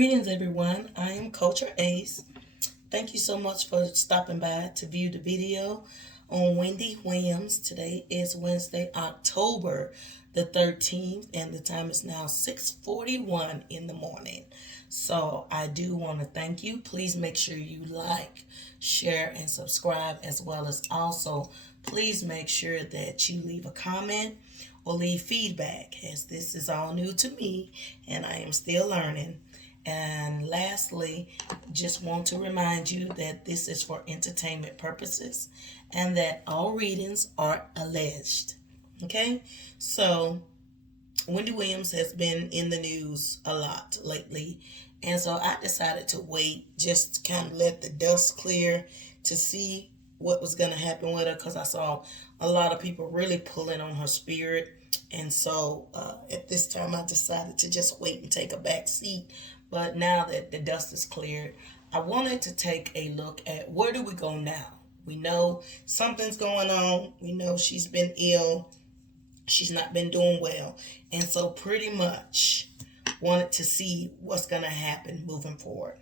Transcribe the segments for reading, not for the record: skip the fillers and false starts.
Greetings, everyone. I am Culture Ace. Thank you so much for stopping by to view the video on Wendy Williams. Today is Wednesday, October the 13th, and the time is now 6:41 in the morning. So I do want to thank you. Please make sure you like, share, and subscribe, as well as also please make sure that you leave a comment or leave feedback, as this is all new to me and I am still learning. And lastly, just want to remind you that this is for entertainment purposes and that all readings are alleged. Okay? So, Wendy Williams has been in the news a lot lately. And so I decided to wait, just to kind of let the dust clear to see what was going to happen with her, because I saw a lot of people really pulling on her spirit. And so at this time, I decided to just wait and take a back seat. But now that the dust is cleared, I wanted to take a look at where do we go now. We know something's going on. We know she's been ill. She's not been doing well. And so pretty much wanted to see what's going to happen moving forward.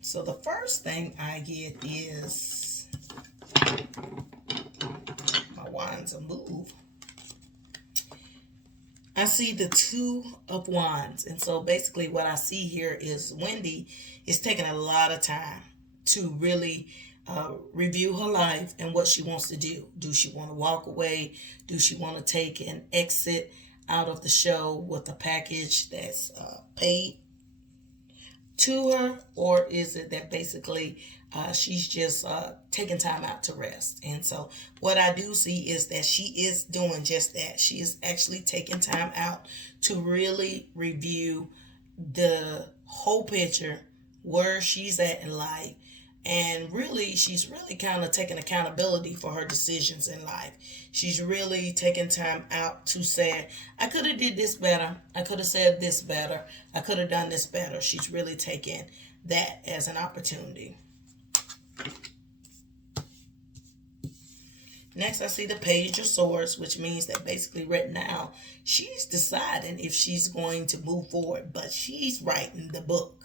So the first thing I get is my wands will move. I see the Two of Wands. And so basically what I see here is Wendy is taking a lot of time to really review her life and what she wants to do. Do she want to walk away? Do she want to take an exit out of the show with a package that's paid to her? Or is it that basically she's just taking time out to rest? And so what I do see is that she is doing just that. She is actually taking time out to really review the whole picture, where she's at in life. And really, she's really kind of taking accountability for her decisions in life. She's really taking time out to say, I could have did this better. I could have said this better. I could have done this better. She's really taking that as an opportunity. Next, I see the Page of Swords, which means that basically right now, she's deciding if she's going to move forward, but she's writing the book.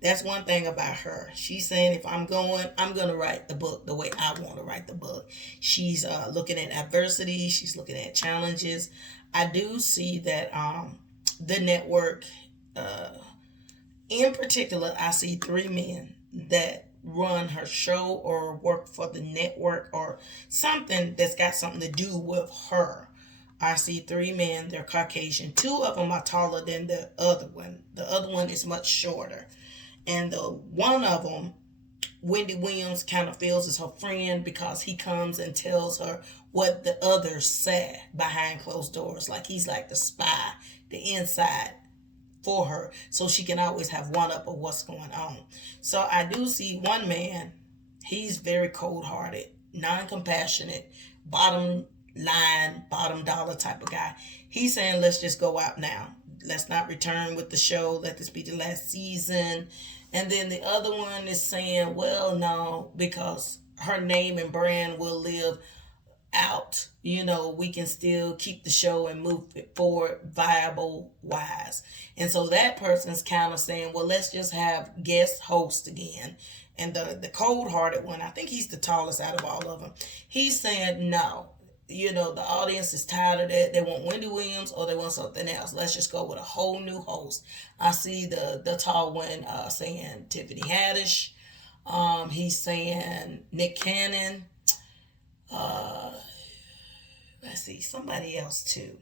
That's one thing about her. She's saying, if I'm going to write the book the way I want to write the book. She's looking at adversity. She's looking at challenges. I do see that the network, in particular, I see three men that run her show or work for the network or something that's got something to do with her. I see three men. They're Caucasian. Two of them are taller than the other one. The other one is much shorter. And the one of them, Wendy Williams kind of feels is her friend because he comes and tells her what the others said behind closed doors. Like he's like the spy, the inside for her. So she can always have one up of what's going on. So I do see one man, he's very cold-hearted, non-compassionate, bottom line, bottom dollar type of guy. He's saying, let's just go out now. Let's not return with the show. Let this be the last season. And then the other one is saying, well, no, because her name and brand will live out. You know, we can still keep the show and move it forward viable wise. And so that person's kind of saying, well, let's just have guest host again. And the cold-hearted one, I think he's the tallest out of all of them. He's saying, no. You know, the audience is tired of that. They want Wendy Williams or they want something else. Let's just go with a whole new host. I see the tall one saying Tiffany Haddish. He's saying Nick Cannon. Let's see, somebody else too.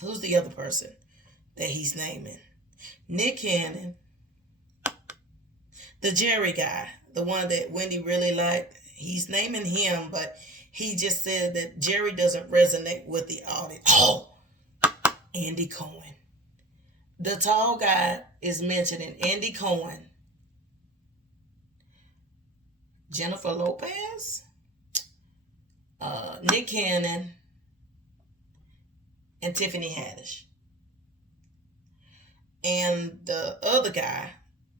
Who's the other person that he's naming? Nick Cannon. The Jerry guy, the one that Wendy really liked. He's naming him, but he just said that Jerry doesn't resonate with the audience. Oh, Andy Cohen. The tall guy is mentioning Andy Cohen, Jennifer Lopez, Nick Cannon, and Tiffany Haddish. And the other guy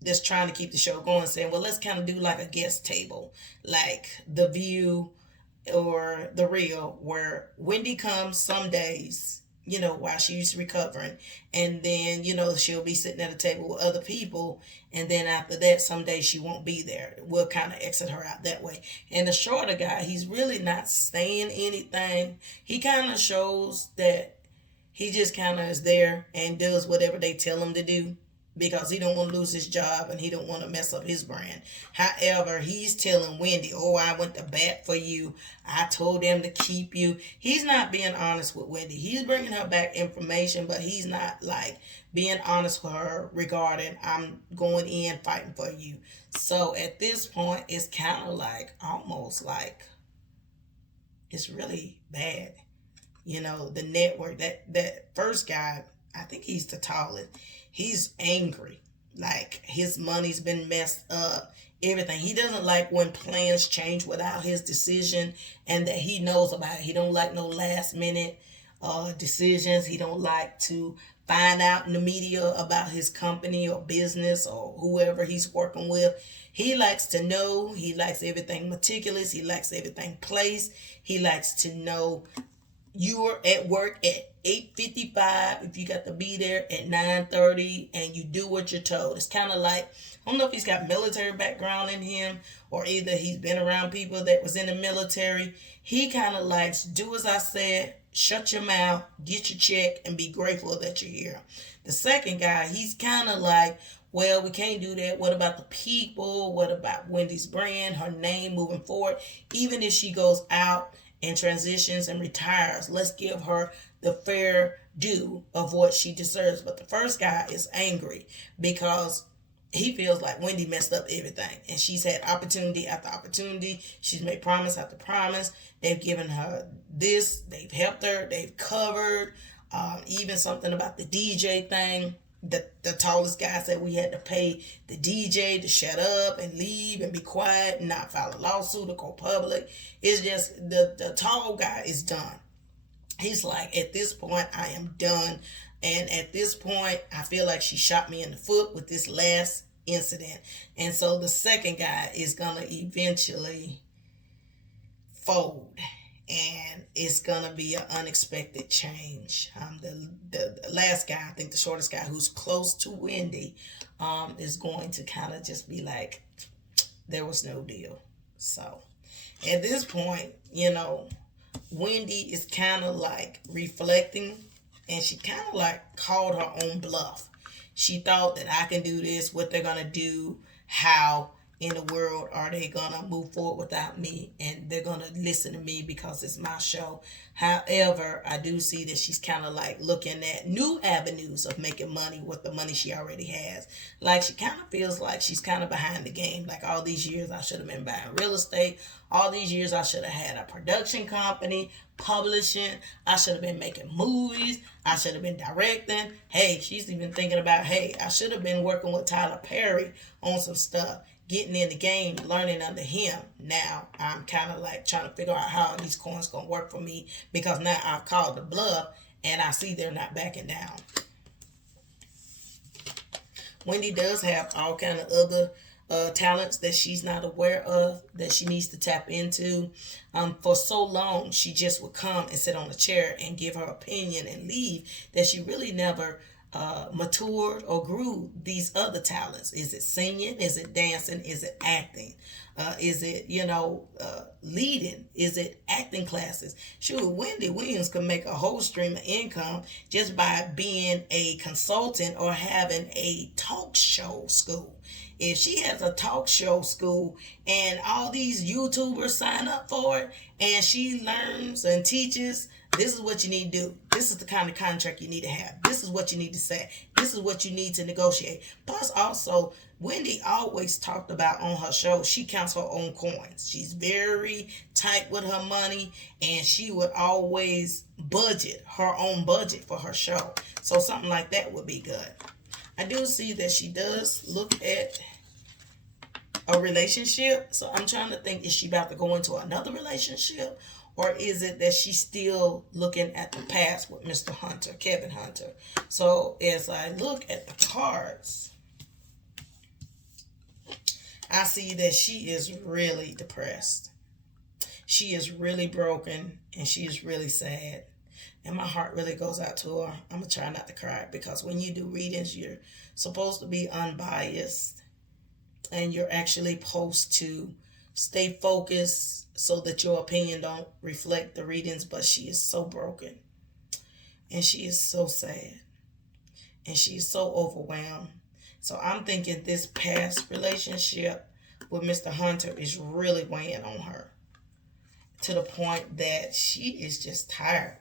that's trying to keep the show going saying, well, let's kind of do like a guest table, like The View or The Real, where Wendy comes some days while she's recovering. And then, she'll be sitting at a table with other people. And then after that, someday she won't be there. We'll kind of exit her out that way. And the shorter guy, he's really not saying anything. He kind of shows that he just kind of is there and does whatever they tell him to do, because he don't want to lose his job and he don't want to mess up his brand. However, he's telling Wendy, oh, I went to bat for you. I told them to keep you. He's not being honest with Wendy. He's bringing her back information, but he's not like being honest with her regarding, I'm going in fighting for you. So at this point, it's kind of like, almost like, it's really bad. The network, that first guy, I think he's the tallest. He's angry. Like, his money's been messed up. Everything. He doesn't like when plans change without his decision and that he knows about it. He don't like no last minute decisions. He don't like to find out in the media about his company or business or whoever he's working with. He likes to know. He likes everything meticulous. He likes everything placed. He likes to know you're at work at 8:55, if you got to be there at 9:30, and you do what you're told. It's kind of like, I don't know if he's got military background in him, or either he's been around people that was in the military. He kind of likes, do as I said, shut your mouth, get your check, and be grateful that you're here. The second guy, he's kind of like, well, we can't do that. What about the people? What about Wendy's brand, her name moving forward? Even if she goes out and transitions and retires, let's give her the fair due of what she deserves. But the first guy is angry because he feels like Wendy messed up everything, and she's had opportunity after opportunity. She's made promise after promise. They've given her this, they've helped her, they've covered even something about the DJ thing. The tallest guy said we had to pay the DJ to shut up and leave and be quiet and not file a lawsuit or go public. It's just the tall guy is done. He's like, at this point, I am done. And at this point, I feel like she shot me in the foot with this last incident. And so the second guy is going to eventually fold. And it's going to be an unexpected change. The last guy, I think the shortest guy who's close to Wendy, is going to kind of just be like, there was no deal. So at this point, Wendy is kind of like reflecting, and she kind of like called her own bluff. She thought that I can do this, what they're going to do, how in the world are they gonna move forward without me, and they're gonna listen to me because it's my show. However, I do see that she's kind of like looking at new avenues of making money with the money she already has. Like, she kind of feels like she's kind of behind the game. Like, all these years I should have been buying real estate. All these years I should have had a production company, publishing. I should have been making movies. I should have been directing. Hey, she's even thinking about, hey, I should have been working with Tyler Perry on some stuff, getting in the game, learning under him. Now I'm kind of like trying to figure out how these coins gonna work for me, because now I've called the bluff and I see they're not backing down. Wendy does have all kind of other talents that she's not aware of, that she needs to tap into. For so long, she just would come and sit on a chair and give her opinion and leave, that she really never matured or grew these other talents. Is it singing? Is it dancing? Is it acting? Is it, leading? Is it acting classes? Sure, Wendy Williams could make a whole stream of income just by being a consultant or having a talk show school. If she has a talk show school and all these YouTubers sign up for it, and she learns and teaches, this is what you need to do. This is the kind of contract you need to have. This is what you need to say. This is what you need to negotiate. Plus, also, Wendy always talked about on her show, she counts her own coins. She's very tight with her money, and she would always budget her own budget for her show. So something like that would be good. I do see that she does look at a relationship. So I'm trying to think, is she about to go into another relationship? Or is it that she's still looking at the past with Mr. Hunter, Kevin Hunter? So as I look at the cards, I see that she is really depressed. She is really broken, and she is really sad. And my heart really goes out to her. I'm going to try not to cry because when you do readings, you're supposed to be unbiased and you're actually supposed to stay focused so that your opinion don't reflect the readings. But she is so broken and she is so sad and she is so overwhelmed. So I'm thinking this past relationship with Mr. Hunter is really weighing on her to the point that she is just tired.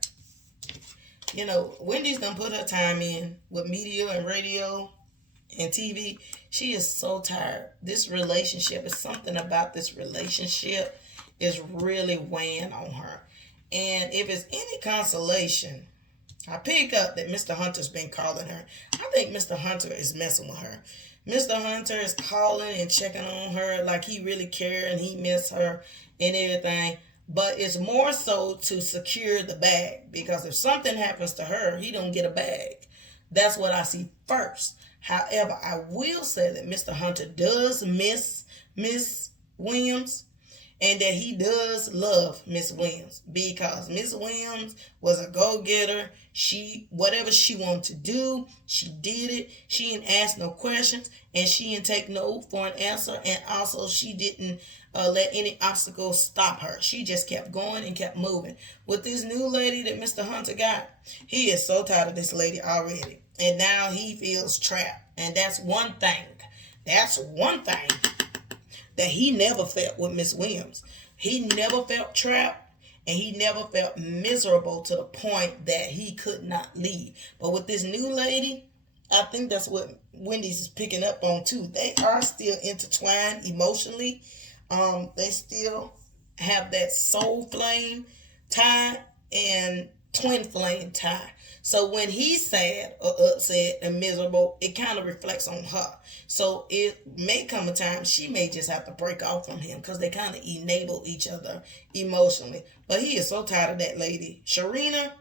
You know, Wendy's done put her time in with media and radio and TV. She is so tired. This relationship is something about this relationship is really weighing on her. And if it's any consolation, I pick up that Mr. Hunter's been calling her. I think Mr. Hunter is messing with her. Mr. Hunter is calling and checking on her like he really cares and he miss her and everything. But it's more so to secure the bag, because if something happens to her, he don't get a bag. That's what I see first. However, I will say that Mr. Hunter does miss Miss Williams and that he does love Miss Williams, because Miss Williams was a go-getter. She, whatever she wanted to do, she did it. She didn't ask no questions and she didn't take no for an answer. And also she didn't let any obstacles stop her. She just kept going and kept moving. With this new lady that Mr. Hunter got, he is so tired of this lady already. And now he feels trapped. And that's one thing. That's one thing that he never felt with Miss Williams. He never felt trapped and he never felt miserable to the point that he could not leave. But with this new lady, I think that's what Wendy's is picking up on too. They are still intertwined emotionally. They still have that soul flame tie and twin flame tie. So when he's sad or upset and miserable, it kind of reflects on her. So it may come a time she may just have to break off from him because they kind of enable each other emotionally. But he is so tired of that lady. Sharina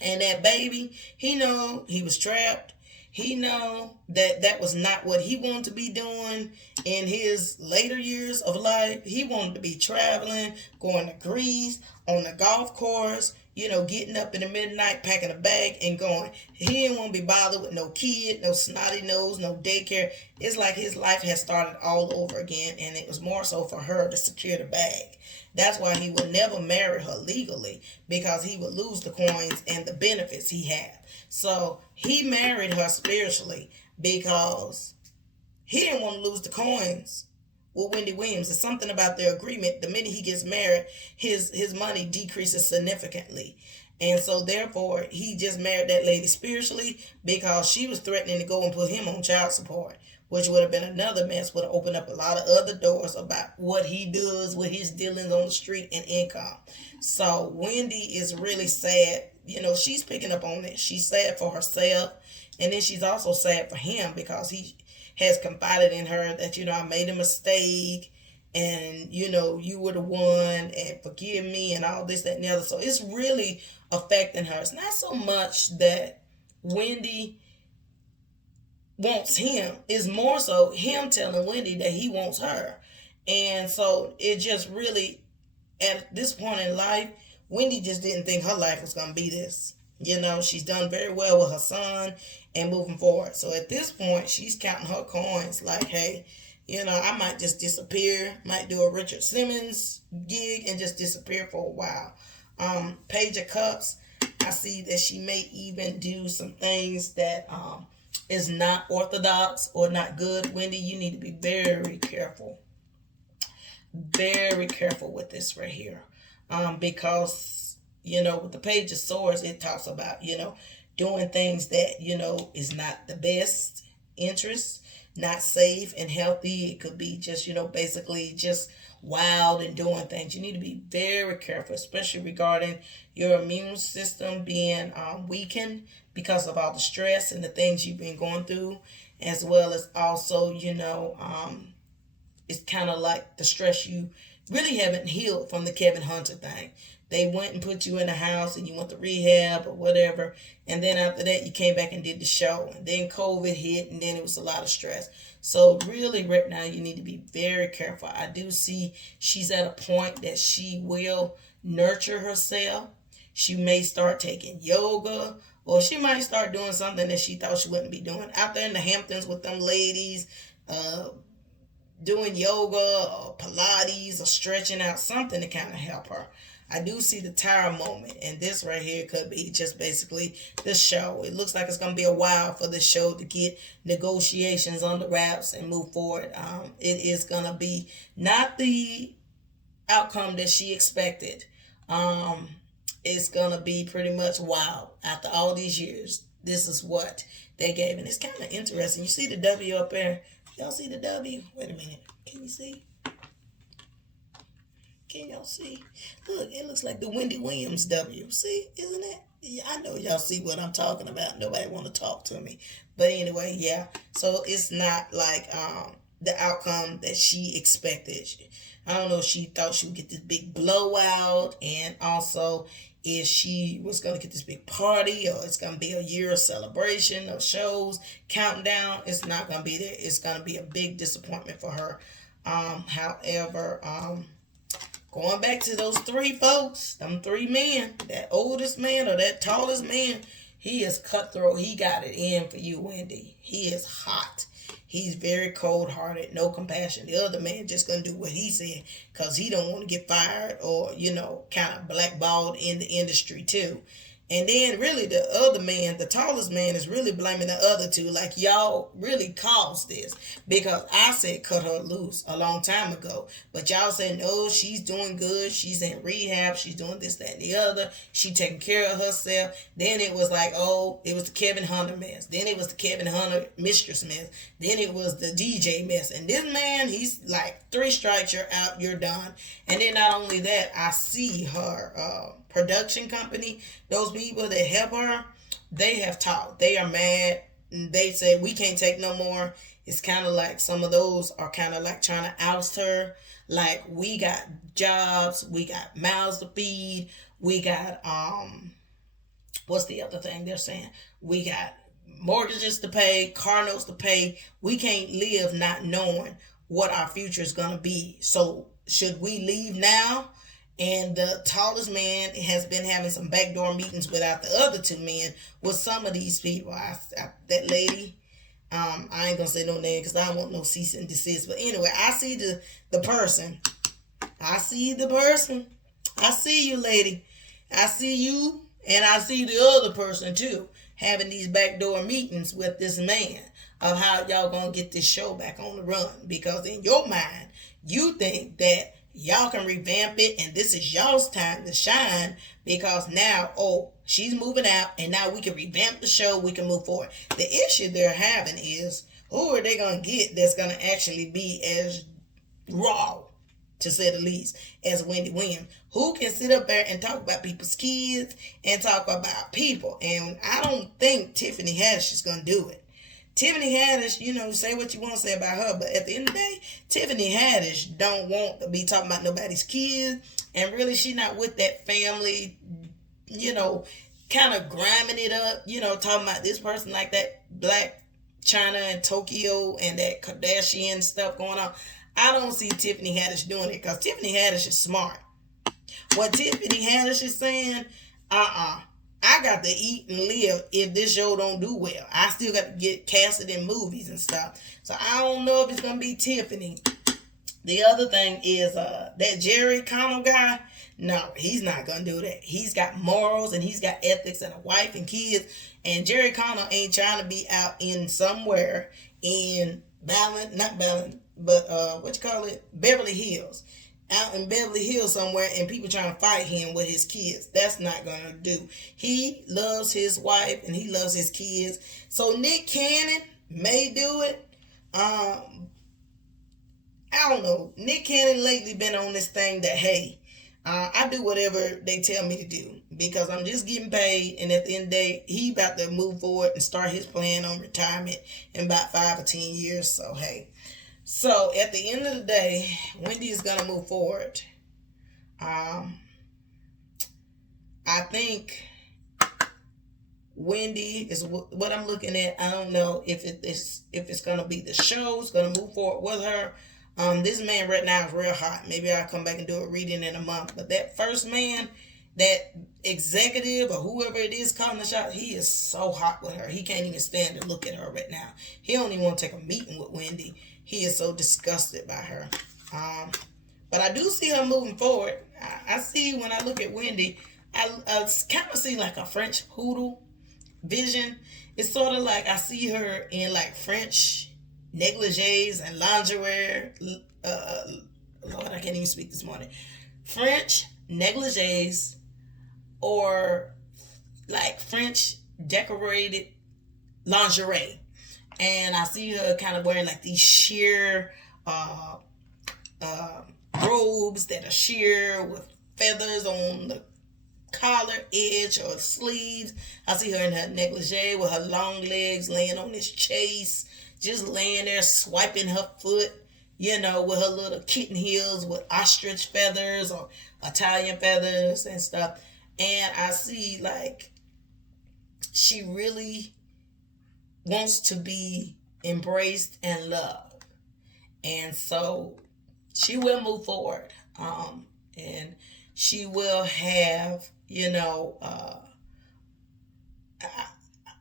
and that baby, he know he was trapped. He know that that was not what he wanted to be doing in his later years of life. He wanted to be traveling, going to Greece, on the golf course, you know, getting up in the midnight, packing a bag and going. He didn't want to be bothered with no kid, no snotty nose, no daycare. It's like his life has started all over again, and it was more so for her to secure the bag. That's why he would never marry her legally, because he would lose the coins and the benefits he had. So he married her spiritually because he didn't want to lose the coins with Wendy Williams. It's something about their agreement. The minute he gets married, his money decreases significantly. And so therefore, he just married that lady spiritually because she was threatening to go and put him on child support, which would have been another mess, would have opened up a lot of other doors about what he does with his dealings on the street and income. So Wendy is really sad. You know, she's picking up on this. She's sad for herself. And then she's also sad for him because he has confided in her that, you know, I made a mistake and, you know, you were the one and forgive me and all this, that, and the other. So it's really affecting her. It's not so much that Wendy wants him. It's more so him telling Wendy that he wants her. And so it just really, at this point in life, Wendy just didn't think her life was going to be this. You know, she's done very well with her son and moving forward. So at this point, she's counting her coins like, hey, you know, I might just disappear, might do a Richard Simmons gig and just disappear for a while. Page of Cups, I see that she may even do some things that is not orthodox or not good. Wendy, you need to be very careful. Very careful with this right here. Because, you know, with the Page of Swords, it talks about, you know, doing things that, you know, is not the best interest, not safe and healthy. It could be just, you know, basically just wild and doing things. You need to be very careful, especially regarding your immune system being weakened because of all the stress and the things you've been going through, as well as also, you know, it's kind of like the stress you really haven't healed from the Kevin Hunter thing. They went and put you in a house and you went to rehab or whatever. And then after that, you came back and did the show. And then COVID hit and then it was a lot of stress. So really right now, you need to be very careful. I do see she's at a point that she will nurture herself. She may start taking yoga, or she might start doing something that she thought she wouldn't be doing out there in the Hamptons with them ladies, uh, doing yoga or Pilates or stretching out, something to kind of help her. I do see the tire moment, and this right here could be just basically the show. It looks like it's going to be a while for the show to get negotiations on the wraps and move forward. It is going to be not the outcome that she expected. It's going to be pretty much wow. After all these years, this is what they gave. And it's kind of interesting. You see the W up there? Y'all see the W? Wait a minute. Can you see? Can y'all see? Look, it looks like the Wendy Williams W. See, isn't it? Yeah, I know y'all see what I'm talking about. Nobody want to talk to me. But anyway, yeah. So it's not like the outcome that she expected. I don't know if she thought she would get this big blowout, and also if she was going to get this big party, or it's going to be a year of celebration of shows, countdown. It's not going to be there. It's going to be a big disappointment for her. However, going back to those three folks, them three men, that oldest man or that tallest man, he is cutthroat. He got it in for you, Wendy. He is hot. He's very cold-hearted, no compassion. The other man just going to do what he said because he don't want to get fired or, kind of blackballed in the industry too. And then really the other man, the tallest man, is really blaming the other two. Like, y'all really caused this. Because I said cut her loose a long time ago. But y'all said, no, she's doing good. She's in rehab. She's doing this, that, and the other. She taking care of herself. Then it was like, oh, it was the Kevin Hunter mess. Then it was the Kevin Hunter mistress mess. Then it was the DJ mess. And this man, he's like, 3 strikes, you're out, you're done. And then not only that, I see her production company, those people that help her, they have talked. They are mad. They say we can't take no more. It's kind of like some of those are kind of like trying to oust her. Like, we got jobs, we got mouths to feed, we got what's the other thing they're saying? We got mortgages to pay, car notes to pay. We can't live not knowing what our future is gonna be. So should we leave now? And the tallest man has been having some backdoor meetings without the other 2 men with some of these people. That lady, I ain't going to say no name because I don't want no cease and desist. But anyway, I see the person. I see the person. I see you, lady. I see you, and I see the other person too, having these backdoor meetings with this man of how y'all going to get this show back on the run. Because in your mind, you think that y'all can revamp it and this is y'all's time to shine because now, she's moving out and now we can revamp the show, we can move forward. The issue they're having is, who are they going to get that's going to actually be as raw, to say the least, as Wendy Williams? Who can sit up there and talk about people's kids and talk about people? And I don't think Tiffany Haddish is going to do it. Tiffany Haddish, say what you want to say about her, but at the end of the day, Tiffany Haddish don't want to be talking about nobody's kids, and really she not with that family, kind of grinding it up, talking about this person like that Black China and Tokyo and that Kardashian stuff going on. I don't see Tiffany Haddish doing it because Tiffany Haddish is smart. What Tiffany Haddish is saying, I got to eat and live if this show don't do well. I still got to get casted in movies and stuff. So I don't know if it's going to be Tiffany. The other thing is that Jerry Connell guy. No, he's not going to do that. He's got morals and he's got ethics and a wife and kids. And Jerry Connell ain't trying to be out in somewhere in Beverly Hills. Out in Beverly Hills somewhere and people trying to fight him with his kids. That's not going to do. He loves his wife and he loves his kids. So Nick Cannon may do it. I don't know. Nick Cannon lately been on this thing that, hey, I do whatever they tell me to do because I'm just getting paid, and at the end of the day, he about to move forward and start his plan on retirement in about 5 or 10 years. So, hey. So, at the end of the day, Wendy is going to move forward. I think Wendy is what I'm looking at. I don't know if it's going to be the show's going to move forward with her. This man right now is real hot. Maybe I'll come back and do a reading in a month. But that first man, that executive or whoever it is calling the shot, he is so hot with her. He can't even stand to look at her right now. He don't even want to take a meeting with Wendy. He is so disgusted by her. But I do see her moving forward. I see when I look at Wendy, I kind of see like a French poodle vision. It's sort of like I see her in like French negligees and lingerie. Lord, I can't even speak this morning. French negligees or like French decorated lingerie. And I see her kind of wearing like these sheer robes that are sheer with feathers on the collar edge or sleeves. I see her in her negligee with her long legs laying on this chase, just laying there swiping her foot, with her little kitten heels with ostrich feathers or Italian feathers and stuff. And I see like she really wants to be embraced and loved. And so she will move forward. And she will have,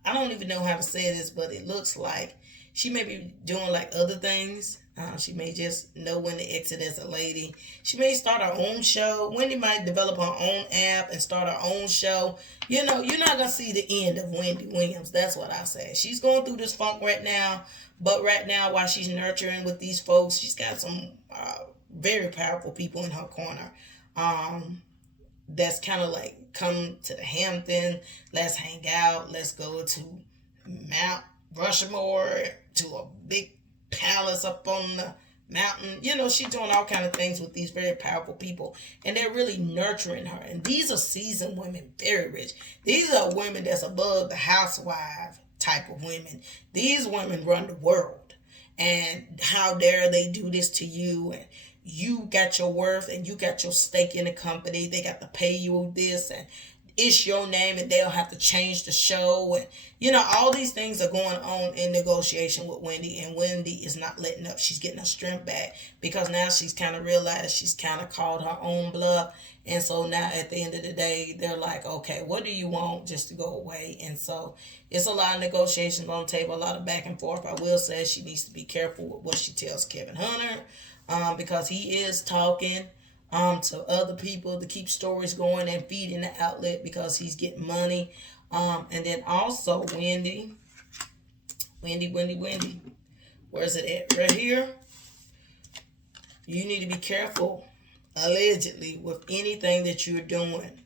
I don't even know how to say this, but it looks like she may be doing like other things. She may just know when to exit as a lady. She may start her own show. Wendy might develop her own app and start her own show. You're not going to see the end of Wendy Williams. That's what I say. She's going through this funk right now. But right now, while she's nurturing with these folks, she's got some very powerful people in her corner. That's kind of like, come to the Hampton, let's hang out, let's go to Mount Rushmore, to a big palace up on the mountain. She's doing all kind of things with these very powerful people, and they're really nurturing her. And these are seasoned women, very rich. These are women that's above the housewife type of women. These women run the world, and how dare they do this to you? And you got your worth and you got your stake in the company. They got to pay you this, and it's your name, and they'll have to change the show. And, all these things are going on in negotiation with Wendy, and Wendy is not letting up. She's getting her strength back because now she's kind of realized she's kind of called her own bluff. And so now at the end of the day, they're like, okay, what do you want just to go away? And so it's a lot of negotiations on the table, a lot of back and forth. I will say she needs to be careful with what she tells Kevin Hunter. Because he is talking to other people to keep stories going and feeding the outlet because he's getting money. And then also Wendy. Where's it at? Right here. You need to be careful, allegedly, with anything that you're doing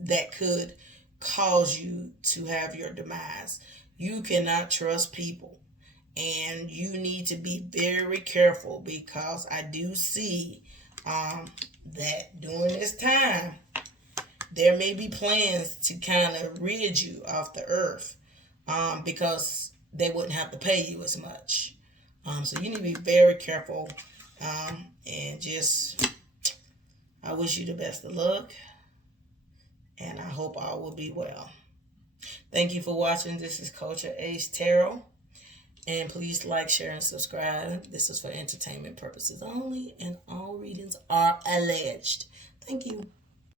that could cause you to have your demise. You cannot trust people. And you need to be very careful because I do see that during this time, there may be plans to kind of rid you off the earth because they wouldn't have to pay you as much. So you need to be very careful and just, I wish you the best of luck, and I hope all will be well. Thank you for watching. This is Culture Ace Tarot. And please like, share, and subscribe. This is for entertainment purposes only, and all readings are alleged. Thank you.